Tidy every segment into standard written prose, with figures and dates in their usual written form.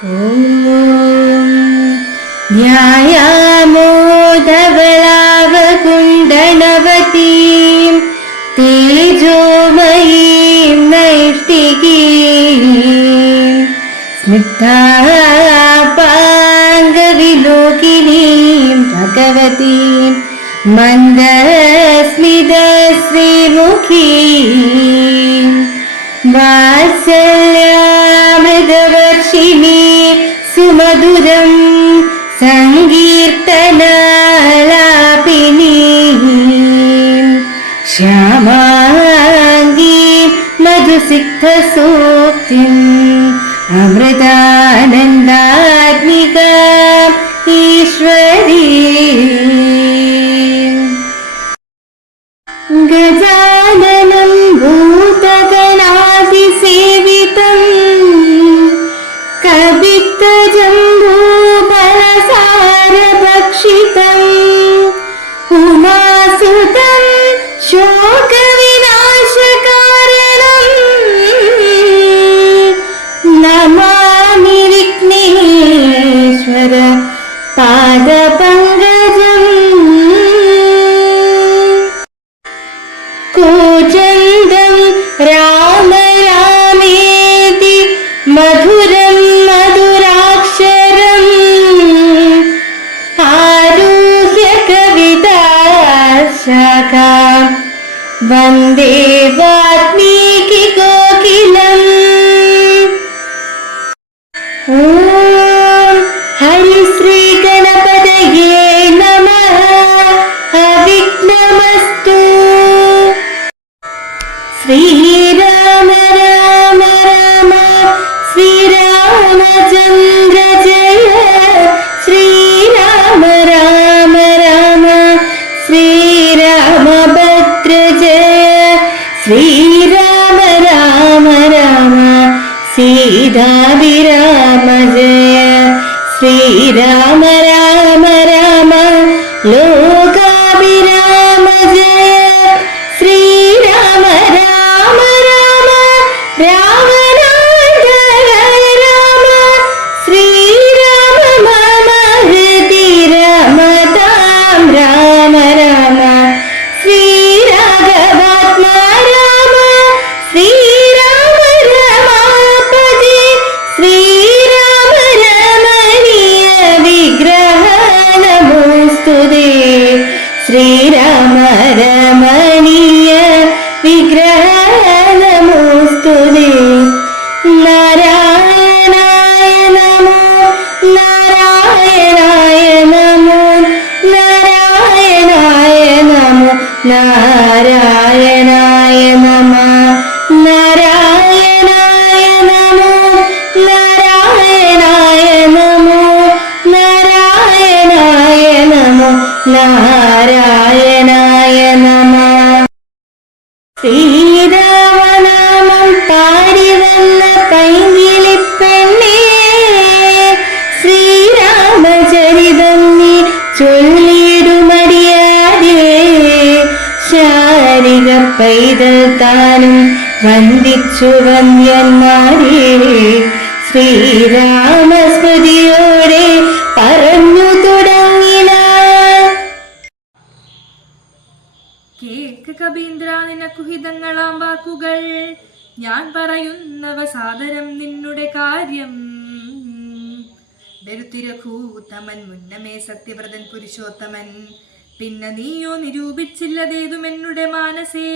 ന്യായാമോദവളാവകുണ്ടനവതീം തേജോമയീം നൈഷ്ഠികീം സ്നിഗ്ധാപാംഗവിലോകിനീം ഭഗവതീം മന്ദസ്മിതശ്രീമുഖീം വാത്സല്യാമൃതവർഷിണീ സുമധുരം സങ്കീർത്തനാലാപിനീം ശ്യാമാംഗീം മധുസിക്തസൂക്തിം അമൃതാനന്ദാത്മികാം ഈശ്വരീം ഗജാനനം ഭൂതഗണാതിസേവിതം കവിത്തജംബൂഫലസാരഭക്ഷിതം ഉമാസുതം ശോകവിനാശകാരണം നമാമി വിഘ്നേശ്വര പാദപങ്കജം കൂജന്തം രാമ രാമേതി മധുരം മധുരാക്ഷരം ആരുഹ്യ കവിതാശാഖാം വന്ദേ വാൽമീകി കോകിലം. ഓം ഹരിശ്രീ ഗണപതയേ നമഃ. അവിഘ്നമസ്തു. ശ്രീരാമ രാമ രാമ ശ്രീരാമചന്ദ്ര ജയ. ശ്രീരാമ രാമ രാമ ശ്രീരാമഭദ്ര ജയ. ശ്രീരാമ രാമ രാമ സീതാഭിരാമ ജയ. ശ്രീരാമ രാമ രാമ ലോകാഭിരാമ ജയ. ശ്രീരാമ രാമ രാമ രാവണാന്തക രാമ. ശ്രീരാമ മമ ഹൃദി രമതാം രാമ രാമ. ശ്രീരാഘവാത്മാ രാമ. ശ്രീരാമ രമാപതി. ശ്രീരാമ രമണീയ വിഗ്രഹ നമോസ്തുതേ. ശ്രീരാമ രമണീയ വിഗ്രഹ നമോസ്തുതേ. നാരായണായ നമോ നാരായണായ നമോ നാരായണായ നമോ നാരായണായ നമ. നാരായണായ നമോ നാരായണായ നമോ നാരായണായ നമോ നാരായണായ നമ. ശ്രീരാമനാമം പാടി വന്ന പൈങ്കിളിപ്പെണ്ണേ, ശ്രീരാമചരിതം നീ ചൊല്ലിടുമടിയാതെ. ശാരിക പൈതൽ താനും വന്ദിച്ചു വന്യന്മാരെ. ശ്രീരാമസ്മൃതിയോടെ പറഞ്ഞു തുടങ്ങിന. കേൾക്ക് കബീന്ദ്ര നിനക്കുഹിതങ്ങളാം വാക്കുകൾ. ഞാൻ പറയുന്നവ സാദരം നിന്നുടെ കാര്യം. ദരുത്തിരഘൂത്തമൻ മുന്നമേ സത്യവ്രതൻ പുരുഷോത്തമൻ. പിന്നെ നീയോ നിരൂപിച്ചില്ലതേതുമെന്നുടെ മാനസേ.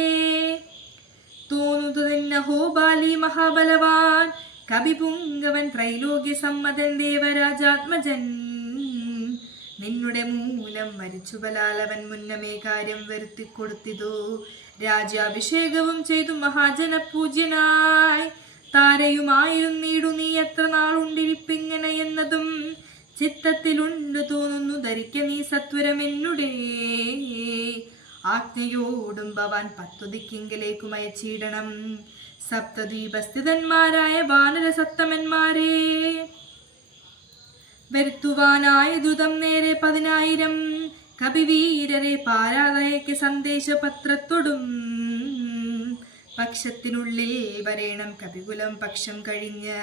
തോന്നുതന്നഹോ ബാലി മഹാബലവാൻ കവിപുങ്കവൻ ത്രൈലോക്യ സമ്മതൻ ദേവരാജാത്മജൻ. നിന്നുടെ മൂലം മരിച്ചു ബലാലവൻ മുന്നമേ കാര്യം വരുത്തിക്കൊടുത്തിതു. രാജ്യാഭിഷേകവും ചെയ്തു മഹാജനപൂജ്യനായി. താരയുമായിരുന്നീടു നീ എത്ര നാളുണ്ടിരിപ്പിങ്ങനെ എന്നതും ചിത്തത്തിലുണ്ട് തോന്നുന്നു. ധരിക്ക നീ സത്വരമെന്നുടേ ആജ്ഞയോടും ഭവാൻ 10 ദിക്കിങ്കിലേക്കും അയച്ചിടണം. സപ്തദ്വീപസ്ഥിതന്മാരായ വാനരസത്തമന്മാരെ വരുത്തുവാനായ ദുതം നേരെ 10,000 കപിവീരരെ പാരാതയക്ക് സന്ദേശപത്രത്തോടും. പക്ഷത്തിനുള്ളിൽ വരേണം കപികുലം പക്ഷം കഴിഞ്ഞ്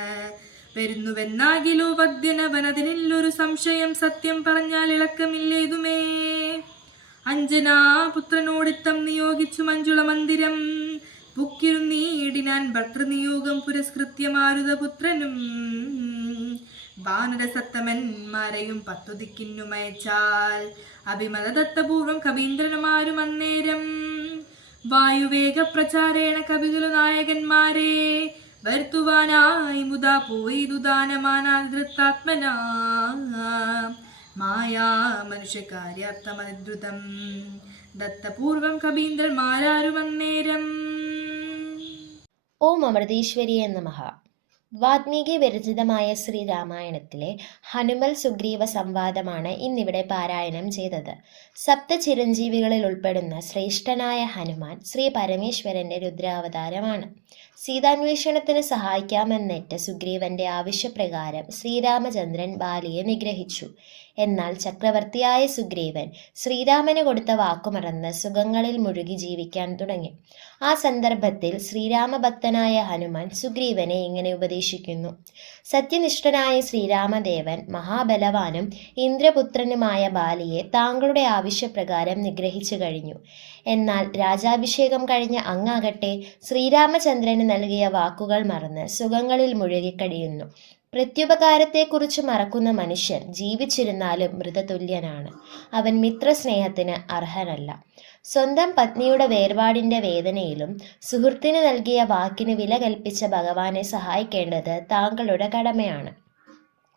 വരുന്നുവെന്നാകിലോ വദ്യനവനതിനില്ലൊരു സംശയം, സത്യം പറഞ്ഞാൽ ഇളക്കമില്ലേതുമേ. അഞ്ജനാപുത്രനോടിത്തം നിയോഗിച്ചു മഞ്ജുള മന്ദിരം, പുക്കിരുന്നീടിനാൻ ഭർത്തൃനിയോഗം പുരസ്കൃത്യ മാരുതപുത്രനും. വാനരസത്തമന്മാരെയും 10 ദിക്കിന്നുമയച്ചാൽ, അഭിമതദത്തപൂർവം കവീന്ദ്രന്മാരും അന്നേരം. വായുവേഗ പ്രചാരേണ കവികളു നായകന്മാരെ വരുത്തുവാനായി മുതാ പോയിതു ദാനമാനാദൃത്താത്മനാ. മായാ മനുഷ്യകാര്യാർത്ഥമദ്രുതം ദത്തപൂർവം കവീന്ദ്രന്മാരാരും അന്നേരം. ഓം അമൃതീശ്വരിയെ നമഃ. വാൽമീകി വിരചിതമായ ശ്രീരാമായണത്തിലെ ഹനുമൽ സുഗ്രീവ സംവാദമാണ് ഇന്നിവിടെ പാരായണം ചെയ്തത്. സപ്ത ചിരഞ്ജീവികളിൽ ഉൾപ്പെടുന്ന ശ്രേഷ്ഠനായ ഹനുമാൻ ശ്രീ പരമേശ്വരന്റെ രുദ്രാവതാരമാണ്. സീതാന്വേഷണത്തിന് സഹായിക്കാമെന്നേറ്റ സുഗ്രീവന്റെ ആവശ്യപ്രകാരം ശ്രീരാമചന്ദ്രൻ ബാലിയെ നിഗ്രഹിച്ചു. എന്നാൽ ചക്രവർത്തിയായ സുഗ്രീവൻ ശ്രീരാമന് കൊടുത്ത വാക്കുമറന്ന് സുഖങ്ങളിൽ മുഴുകി ജീവിക്കാൻ തുടങ്ങി. ആ സന്ദർഭത്തിൽ ശ്രീരാമഭക്തനായ ഹനുമാൻ സുഗ്രീവനെ ഇങ്ങനെ ഉപദേശിക്കുന്നു: സത്യനിഷ്ഠനായ ശ്രീരാമദേവൻ മഹാബലവാനും ഇന്ദ്രപുത്രനുമായ ബാലിയെ താങ്കളുടെ ആവശ്യപ്രകാരം നിഗ്രഹിച്ചു കഴിഞ്ഞു. എന്നാൽ രാജാഭിഷേകം കഴിഞ്ഞ അങ്ങാകട്ടെ ശ്രീരാമചന്ദ്രന് നൽകിയ വാക്കുകൾ മറന്ന് സുഖങ്ങളിൽ മുഴുകിക്കഴിയുന്നു. പ്രത്യുപകാരത്തെക്കുറിച്ച് മറക്കുന്ന മനുഷ്യൻ ജീവിച്ചിരുന്നാലും മൃതതുല്യനാണ്. അവൻ മിത്രസ്നേഹത്തിന് അർഹനല്ല. സ്വന്തം പത്നിയുടെ വേർപാടിന്റെ വേദനയിലും സുഹൃത്തിന് നൽകിയ വാക്കിന് വില കൽപ്പിച്ച ഭഗവാനെ സഹായിക്കേണ്ടത് താങ്കളുടെ കടമയാണ്.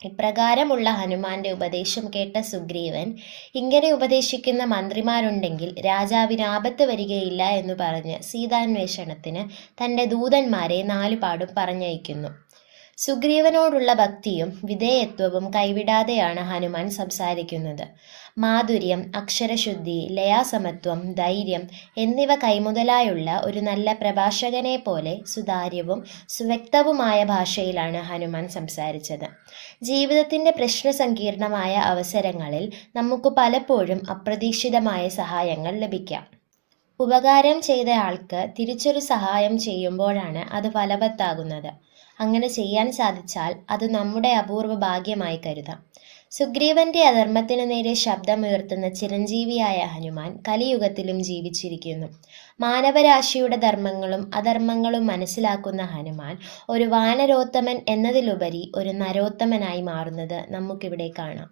ഇപ്രകാരമുള്ള ഹനുമാന്റെ ഉപദേശം കേട്ട സുഗ്രീവൻ, ഇങ്ങനെ ഉപദേശിക്കുന്ന മന്ത്രിമാരുണ്ടെങ്കിൽ രാജാവിന് ആപത്ത് വരികയില്ല എന്ന് പറഞ്ഞ് സീതാന്വേഷണത്തിന് തന്റെ ദൂതന്മാരെ 4 പാടും പറഞ്ഞയക്കുന്നു. സുഗ്രീവനോടുള്ള ഭക്തിയും വിധേയത്വവും കൈവിടാതെയാണ് ഹനുമാൻ സംസാരിക്കുന്നത്. മാധുര്യം, അക്ഷരശുദ്ധി, ലയാസമത്വം, ധൈര്യം എന്നിവ കൈമുതലായുള്ള ഒരു നല്ല പ്രഭാഷകനെ പോലെ സുതാര്യവും സുവ്യക്തവുമായ ഭാഷയിലാണ് ഹനുമാൻ സംസാരിച്ചത്. ജീവിതത്തിന്റെ പ്രശ്നസങ്കീർണമായ അവസരങ്ങളിൽ നമുക്ക് പലപ്പോഴും അപ്രതീക്ഷിതമായ സഹായങ്ങൾ ലഭിക്കാം. ഉപകാരം ചെയ്ത ആൾക്ക് തിരിച്ചൊരു സഹായം ചെയ്യുമ്പോഴാണ് അത് ഫലവത്താകുന്നത്. അങ്ങനെ ചെയ്യാൻ സാധിച്ചാൽ അത് നമ്മുടെ അപൂർവ ഭാഗ്യമായി കരുതാം. സുഗ്രീവന്റെ അധർമ്മത്തിനു നേരെ ശബ്ദമുയർത്തുന്ന ചിരഞ്ജീവിയായ ഹനുമാൻ കലിയുഗത്തിലും ജീവിച്ചിരിക്കുന്നു. മാനവരാശിയുടെ ധർമ്മങ്ങളും അധർമ്മങ്ങളും മനസ്സിലാക്കുന്ന ഹനുമാൻ ഒരു വാനരോത്തമൻ എന്നതിലുപരി ഒരു നരോത്തമനായി മാറുന്നത് നമുക്കിവിടെ കാണാം.